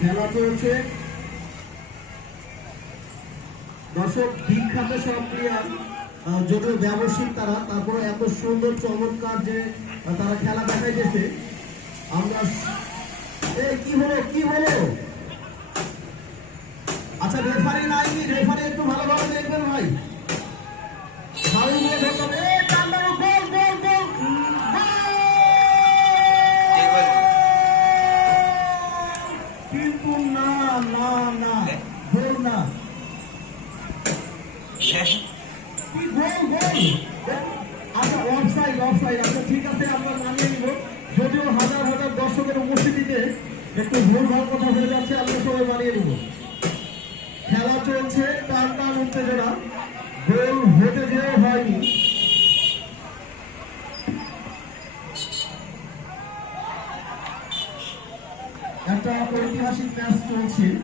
খেলা চলছে দর্শক, বিখ্যাত সব প্লেয়ার, যদিও ব্যবসায়িক তারা, তারপরে এত সুন্দর চমৎকার যে তারা খেলা দেখাইতেছে। আমরা কি হলো কি হলো? আচ্ছা, রেফারি নাই, রেফারি একটু ভালোভাবে দেখবেন ভাই। কিন্তু না না না, গোল না, গোল গোল। আচ্ছা, অফসাইড অফসাইড। আচ্ছা ঠিক আছে, আমরা মানিয়ে নিব। যদিও হাজার হাজার দর্শকের উপস্থিতিতে একটু ভুল ভাল কথা হয়ে যাচ্ছে, আমরা সবাই মানিয়ে নিব। খেলা চলছে, টান টান উত্তেজনা, গোল হতে যেও হয়নি। একটা ঐতিহাসিক ম্যাচ চলছে।